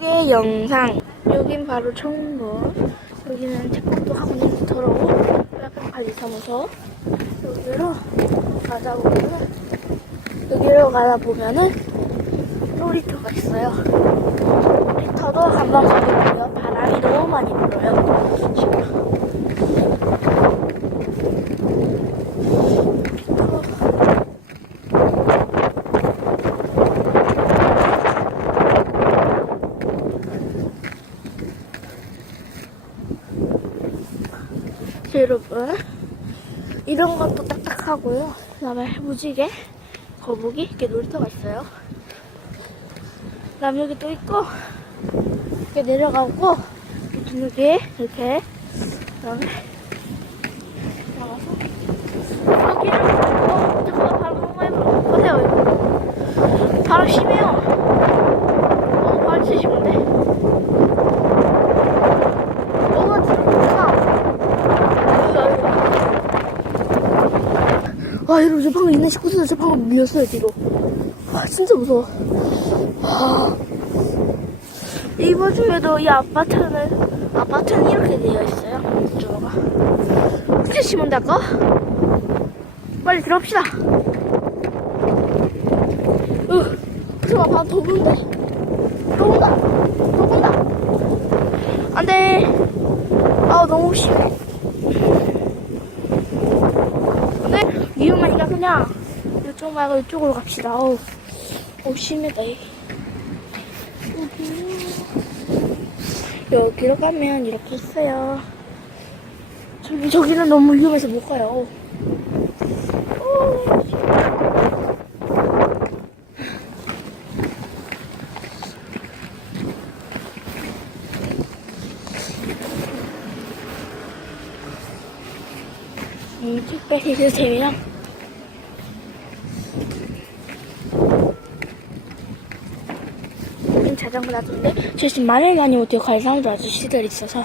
의 영상. 여긴 바로 청로. 여기는 태권도 학원이 더러워 약간까지 사무소. 여기로 가다 보면은 놀이터가 있어요. 놀이터도 한번 가보고요. 바람이 너무 많이 불어요. 지금. 여러분, 이런 것도 딱딱하고요. 그 다음에 무지개, 거북이, 이렇게 놀이터가 있어요. 그 다음에 여기 또 있고, 이렇게 내려가고, 여기, 이렇게, 그 다음에, 나가서, 여기를, 잠깐만, 바람 너무 많이 불어. 보세요, 이거. 바람 심해요. 바람 진짜 심한데? 와, 여러분, 저 방금 있는 식구들 저 방금 밀었어요, 뒤로. 와, 진짜 무서워. 와. 이번 중에도 이 아파트는 이렇게 되어 있어요. 이쪽가 어떻게 심으면 될까? 빨리 들어갑시다. 잠깐만, 바람 더 부는데? 더 분다. 안 돼. 아우, 너무 심해. 위험하니까 그냥 이쪽 말고 이쪽으로 갑시다. 어우 심하다. 여기로 가면 이렇게 있어요. 저기는 너무 위험해서 못 가요. 택배 시스템이랑 자전거 놔두는데 지금 말을 많이 못해요. 갈산도 아저씨들이 있어서.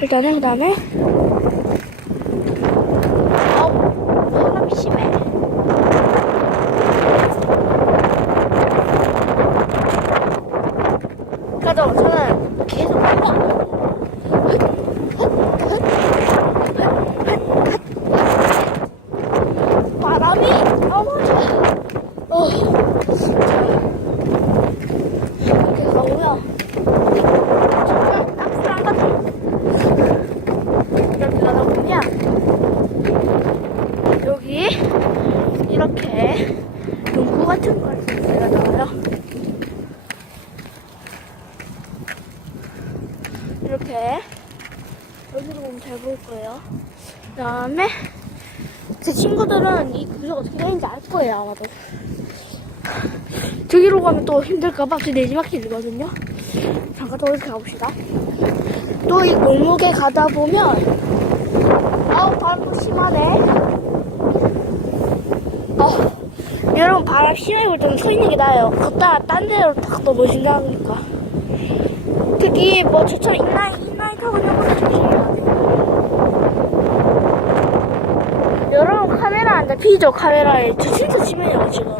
일단은 그 다음에 바람이 심해. 그래도 저는 계속 바람이 너무 좋아. 이렇게 가고요. 정말 딱스랑 같은 이렇게 가다 보면 여기 이렇게 농구 같은 걸 들어가요. 이렇게 여기로 보면 잘 보일 거예요. 그 다음에 제 친구들은 이 구조가 어떻게 되는지 알 거예요, 아마도. 저기로 가면 또 힘들까봐 저 내리막길이거든요. 잠깐 더 이렇게 가봅시다. 또 이 골목에 가다 보면, 바람도 심하네. 여러분, 바람 심해 볼 때는 서 있는 게 나아요. 걷다가 딴 데로 딱 너무 심각하니까. 특히 저처럼 인라인 타고 있는 것도 조심해야 돼요. 여러분, 카메라 안 잡히죠? 카메라에. 저 진짜 심해요, 지금.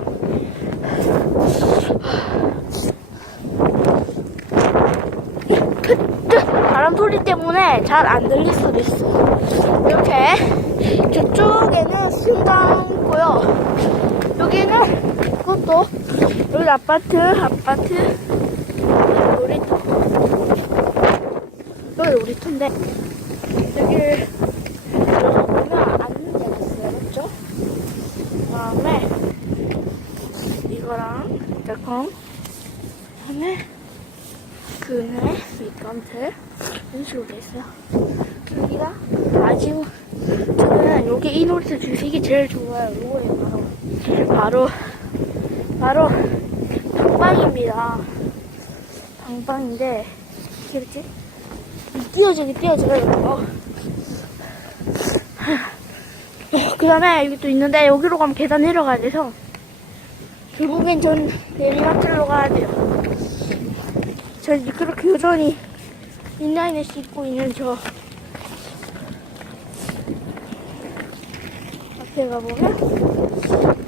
바람 소리 때문에 잘 안 들릴 수도 있어. 이렇게 저쪽에는 승강고요. 여기는 그것도 여기 아파트 놀이터. 여기 놀이터인데 여기를 들어가보면 앉는 데가 있어요. 그렇죠? 그다음에 이거랑 짝꿍, 그다음에 그네 밑감틀 이런 식으로 돼 있어요. 여기가 아주 저는 여기 이 놀이터 중에서 이게 제일 좋아요. 이거예요. 바로 방방입니다. 방방인데 그렇지? 띄워줘요. 그 다음에 여기 또 있는데 여기로 가면 계단 내려가야 돼서 결국엔 전 내리막길로 가야 돼요. 전 그렇게 여전히 인라인을 싣고 있는 저 앞에 가보면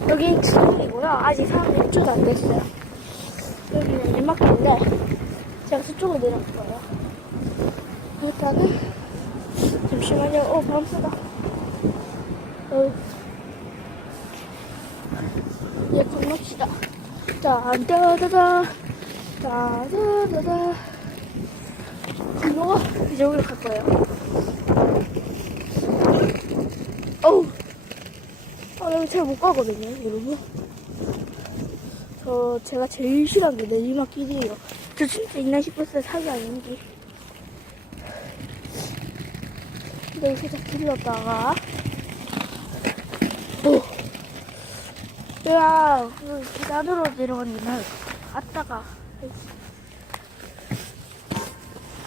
여기 주동이고요. 아직 사람들이 입주도 안 됐어요. 여기는 내리막길인데 제가 저쪽으로 내려갈 거예요. 일단은 잠시만요. 밤새다. 이제 건너시다. 따다다다 따다다다. 건너가 이제 여기로 갈 거예요. 여기 잘 못 가거든요, 여러분. 제가 제일 싫어하는 게 내리막길이에요. 저 진짜 있나 싶었어요, 사기 아닌지. 근데 살짝 길렀다가, 야, 계단으로 내려가니까 갔다가,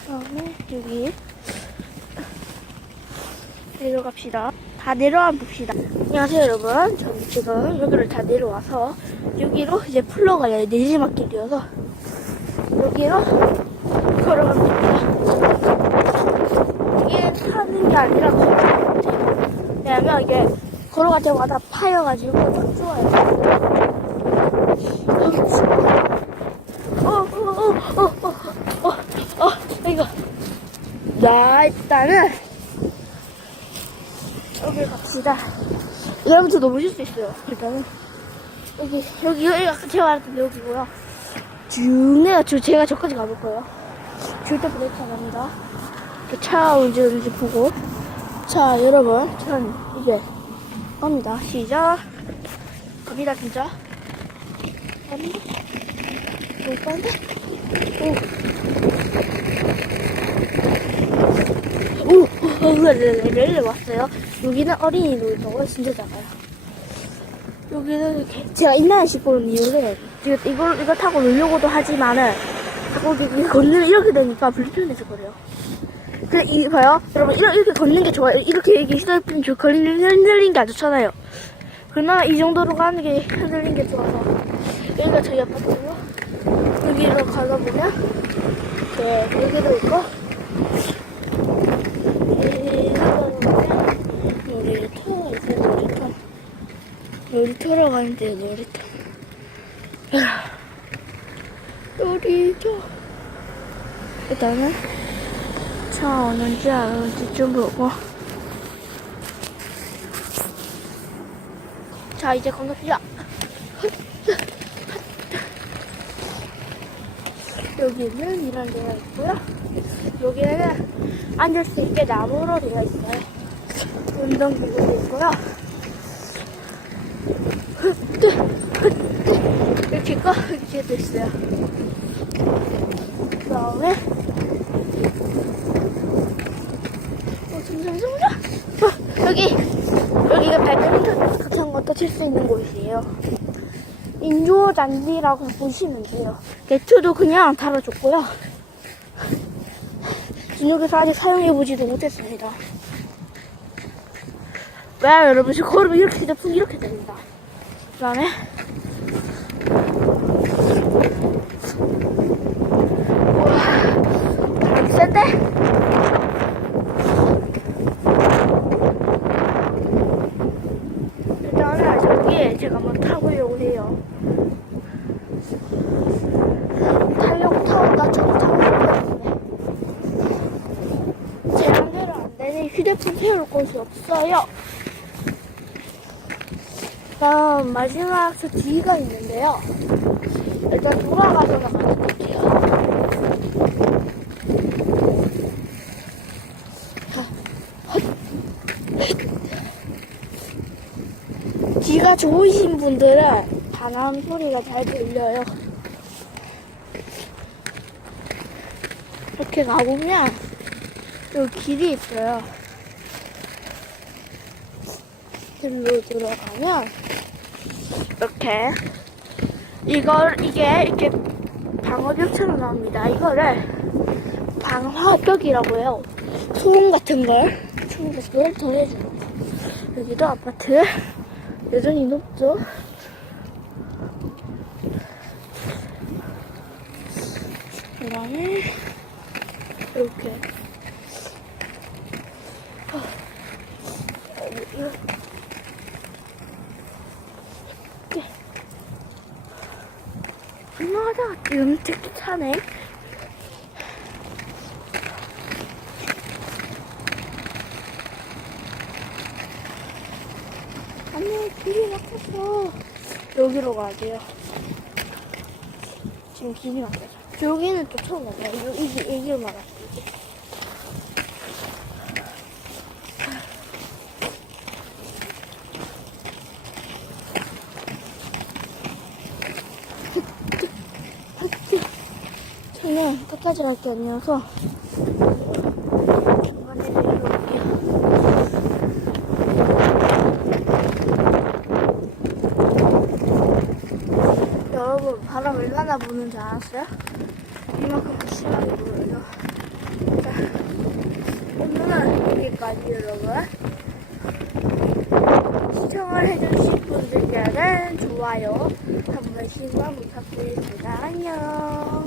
그다음에 여기 내려갑시다. 다 내려와 봅시다. 안녕하세요, 여러분. 저는 지금 여기를 다 내려와서 여기로 이제 풀러가요. 내리막길이어서 여기로 걸어갑니다. 이게 타는 게 아니라 걸어가는 것 같아요. 왜냐면 이게 걸어갈 때마다 파여가지고 좀 좋아요. 이거. 자, 일단은 여기 갑시다. 여러분도 넘으실 수 있어요. 일단은 여기가 아까 제가 말했던 여기고요. 쭉 내가 제가 저까지 가볼 거예요. 절대 브레이크 안 합니다. 차 언제 보고. 자, 여러분, 저는 이제 갑니다. 시작. 갑니다, 진짜. 갑니다. 너무 빠른데? 렐레 왔어요. 여기는 어린이 놀이터고 진짜 작아요. 여기는 이렇게 제가 인라인 싣고 온 이유는 이거 타고 놀려고도 하지만은 자꾸 이렇게 걷는 이렇게 되니까 불편해서 그래요. 근데 봐요, 여러분, 이렇게 걷는 게 좋아요. 이렇게 휴대폰 흔들리는 게 안 좋잖아요. 그러나 이 정도로 가는 게 흔들리는 게 좋아서. 여기가 저희 아파트고요. 여기로 가다 보면 여기도 있고. 놀이터로 가는데 놀이터. 일단은 차 오는지 안 오는지 좀 보고. 자, 이제 건너뛰자. 여기는 이런 데가 있고요. 여기에는 앉을 수 있게 나무로 되어 있어요. 운동기구도 있고요. 이렇게 있고, 이렇게도 있어요. 그 다음에, 여기가 배드민턴 같은 것도 칠 수 있는 곳이에요. 인조어 잔디라고 보시면 돼요. 네트도 그냥 달아줬고요. 저녁에서 아직 사용해보지도 못했습니다. 왜, 여러분, 지금 걸으면 이렇게 휴대폰 이렇게 됩니다. 그 다음에 우와, 바람이 센데? 일단은 저기 제가 한번 타보려고 해요. 타고 싶었는데 제 맘대로 안 되니 휴대폰 태울 곳이 없어요. 그럼 마지막 저 뒤가 있는데요. 일단 돌아가서 가볼게요. 귀가 좋으신 분들은 바람 소리가 잘 들려요. 이렇게 가보면 여기 길이 있어요. 길로 들어가면 이렇게 이게 이렇게 방어벽처럼 나옵니다. 이거를 방화벽이라고 해요. 소음 같은 걸 더해주는 거. 여기도 아파트 여전히 높죠. 그 다음에 이렇게 건너가다가 지금 특히 차네. 길이 막혔어. 여기로 가야 돼요. 지금 길이 막혀서. 여기는 또 처음 와봐요. 이길 막았어. 저는 끝까지 갈 게 아니어서 중간에 내려올게요. 여러분, 바람 얼마나 부는 줄 알았어요? 이만큼 심하게 불어요. 자, 오늘은 여기까지 여러분. 시청을 해주신 분들께는 좋아요 한 번씩만 부탁드립니다. 안녕.